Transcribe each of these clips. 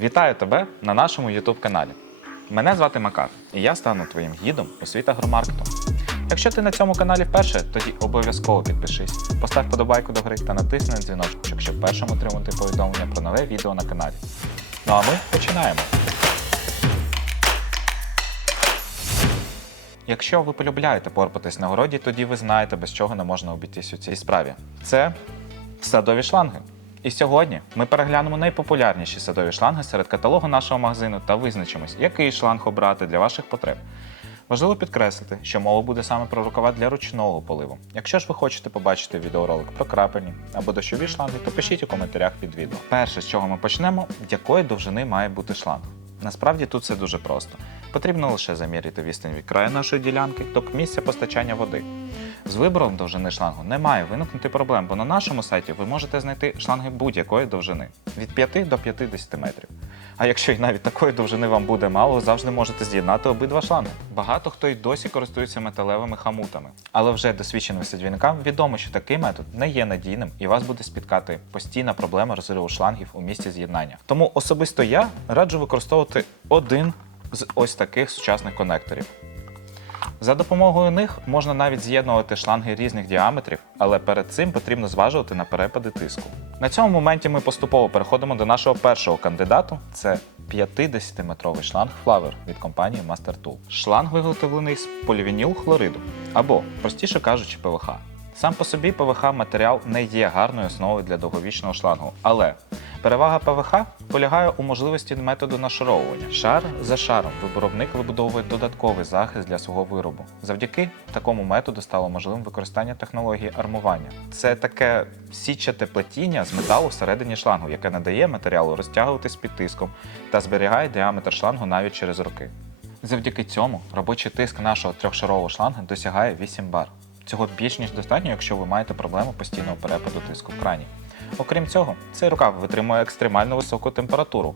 Вітаю тебе на нашому YouTube каналі. Мене звати Макар, і я стану твоїм гідом у світ агромаркету. Якщо ти на цьому каналі вперше, тоді обов'язково підпишись, постав подобайку до гри та натисни на дзвіночок, щоб першим отримати повідомлення про нове відео на каналі. Ну а ми починаємо. Якщо ви полюбляєте порпатись на городі, тоді ви знаєте, без чого не можна обійтись у цій справі. Це садові шланги. І сьогодні ми переглянемо найпопулярніші садові шланги серед каталогу нашого магазину та визначимось, який шланг обрати для ваших потреб. Важливо підкреслити, що мова буде саме про рукава для ручного поливу. Якщо ж ви хочете побачити відеоролик про крапельні або дощові шланги, то пишіть у коментарях під відео. Перше, з чого ми почнемо, якої довжини має бути шланг. Насправді тут все дуже просто. Потрібно лише заміряти відстань від краю нашої ділянки до місця постачання води. З вибором довжини шлангу не має виникнути проблем, бо на нашому сайті ви можете знайти шланги будь-якої довжини від 5 до 50 метрів. А якщо й навіть такої довжини вам буде мало, завжди можете з'єднати обидва шланги. Багато хто й досі користується металевими хамутами, але вже досвідченим садівникам відомо, що такий метод не є надійним і вас буде спіткати постійна проблема розриву шлангів у місці з'єднання. Тому особисто я раджу використовувати один з ось таких сучасних конекторів. За допомогою них можна навіть з'єднувати шланги різних діаметрів, але перед цим потрібно зважувати на перепади тиску. На цьому моменті ми поступово переходимо до нашого першого кандидату. Це 50-метровий шланг Flower від компанії Master Tool. Шланг виготовлений з полівініл хлориду або, простіше кажучи, ПВХ. Сам по собі ПВХ матеріал не є гарною основою для довговічного шлангу, але перевага ПВХ полягає у можливості методу нашаровування. Шар за шаром виробник вибудовує додатковий захист для свого виробу. Завдяки такому методу стало можливим використання технології армування. Це таке січате плетіння з металу всередині шлангу, яке надає матеріалу розтягуватись під тиском та зберігає діаметр шлангу навіть через роки. Завдяки цьому робочий тиск нашого трьохшарового шланга досягає 8 бар. Цього більш ніж достатньо, якщо ви маєте проблему постійного перепаду тиску в крані. Окрім цього, цей рукав витримує екстремально високу температуру.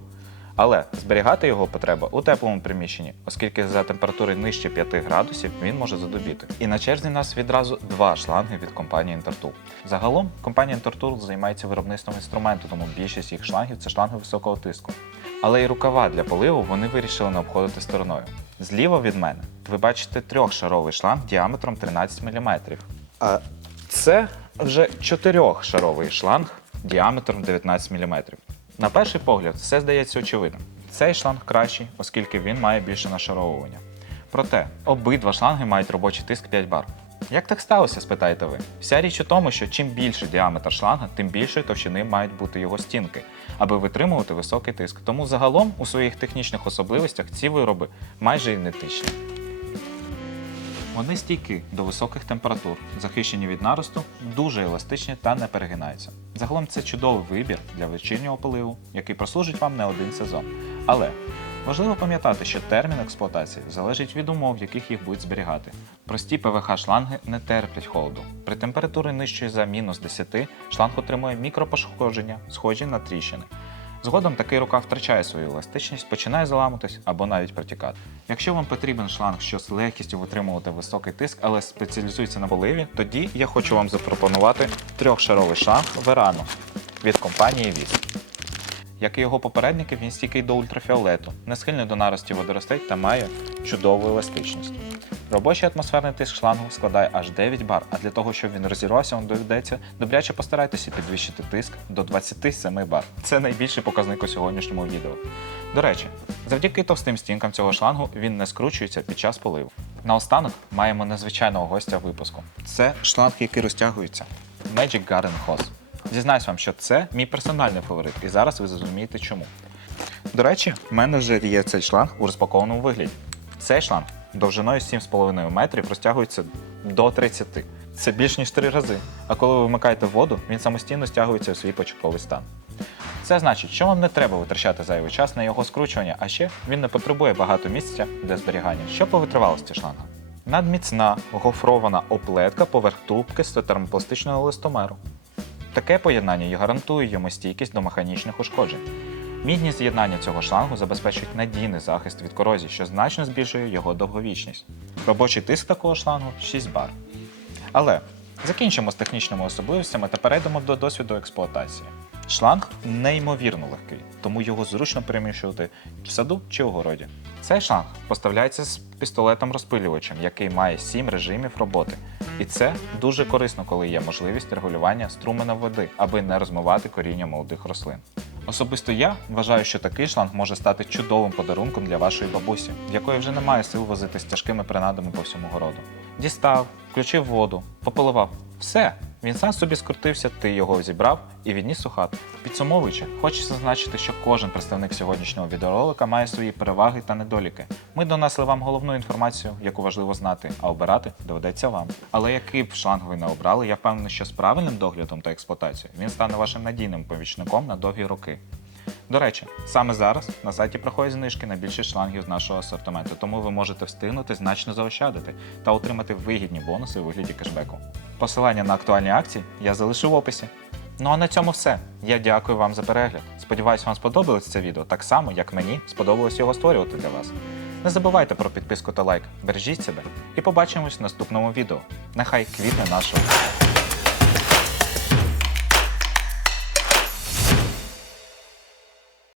Але зберігати його потреба у теплому приміщенні, оскільки за температури нижче 5 градусів він може задубіти. І на черзі в нас відразу два шланги від компанії Intertool. Загалом компанія Intertool займається виробництвом інструменту, тому більшість їх шлангів це шланги високого тиску. Але і рукава для поливу вони вирішили не обходити стороною. Зліва від мене ви бачите трьохшаровий шланг діаметром 13 мм. А це вже чотирьохшаровий шланг діаметром 19 мм. На перший погляд, все здається очевидним. Цей шланг кращий, оскільки він має більше нашаровування. Проте обидва шланги мають робочий тиск 5 бар. Як так сталося, спитаєте ви? Вся річ у тому, що чим більше діаметр шланга, тим більшої товщини мають бути його стінки, аби витримувати високий тиск. Тому загалом у своїх технічних особливостях ці вироби майже ідентичні. Вони стійкі до високих температур, захищені від наросту, дуже еластичні та не перегинаються. Загалом це чудовий вибір для вечірнього поливу, який прослужить вам не один сезон. Але важливо пам'ятати, що термін експлуатації залежить від умов, в яких їх будуть зберігати. Прості ПВХ-шланги не терплять холоду. При температурі нижчої за мінус 10 шланг отримує мікропошкодження, схожі на тріщини. Згодом такий рукав втрачає свою еластичність, починає заламуватись або навіть протікати. Якщо вам потрібен шланг, що з легкістю витримувати високий тиск, але спеціалізується на поливі, тоді я хочу вам запропонувати трьохшаровий шланг Verano від компанії Віс. Як і його попередники, він стійкий до ультрафіолету, не схильний до наростів водоростей та має чудову еластичність. Робочий атмосферний тиск шлангу складає аж 9 бар, а для того, щоб він розірвався, вам доведеться добряче постарайтеся підвищити тиск до 27 бар. Це найбільший показник у сьогоднішньому відео. До речі, завдяки товстим стінкам цього шлангу він не скручується під час поливу. Наостанок маємо незвичайного гостя випуску. Це шланг, який розтягується. Magic Garden Hose. Зізнаюсь вам, що це мій персональний фаворит, і зараз ви зрозумієте чому. До речі, в мене вже є цей шланг у розпакованому вигляді. Цей шланг довжиною 7,5 метрів розтягується до 30. Це більш ніж 3 рази. А коли ви вмикаєте воду, він самостійно стягується у свій початковий стан. Це значить, що вам не треба витрачати зайвий час на його скручування, а ще він не потребує багато місця для зберігання. Що по витривалості шланга? Надміцна гофрована оплетка поверх трубки з термопластичного листомеру. Таке поєднання і гарантує йому стійкість до механічних ушкоджень. Мідні з'єднання цього шлангу забезпечують надійний захист від корозії, що значно збільшує його довговічність. Робочий тиск такого шлангу 6 бар. Але закінчимо з технічними особливостями та перейдемо до досвіду експлуатації. Шланг неймовірно легкий, тому його зручно переміщувати в саду чи у городі. Цей шланг поставляється з пістолетом-розпилювачем, який має 7 режимів роботи. І це дуже корисно, коли є можливість регулювання струмена води, аби не розмивати коріння молодих рослин. Особисто я вважаю, що такий шланг може стати чудовим подарунком для вашої бабусі, в якої вже немає сил возити з тяжкими принадами по всьому городу. Дістав, включив воду, пополивав. Все, він сам собі скрутився, ти його зібрав і відніс у хату. Підсумовуючи, хочу зазначити, що кожен представник сьогоднішнього відеоролика має свої переваги та недоліки. Ми донесли вам головну інформацію, яку важливо знати, а обирати доведеться вам. Але який б шланг ви не обрали, я впевнений, що з правильним доглядом та експлуатацією він стане вашим надійним помічником на довгі роки. До речі, саме зараз на сайті проходять знижки на більшість шлангів з нашого асортименту, тому ви можете встигнути значно заощадити та отримати вигідні бонуси у вигляді кешбеку. Посилання на актуальні акції я залишу в описі. Ну а на цьому все. Я дякую вам за перегляд. Сподіваюсь, вам сподобалось це відео так само, як мені сподобалось його створювати для вас. Не забувайте про підписку та лайк, бережіть себе і побачимось в наступному відео. Нехай квітне наша.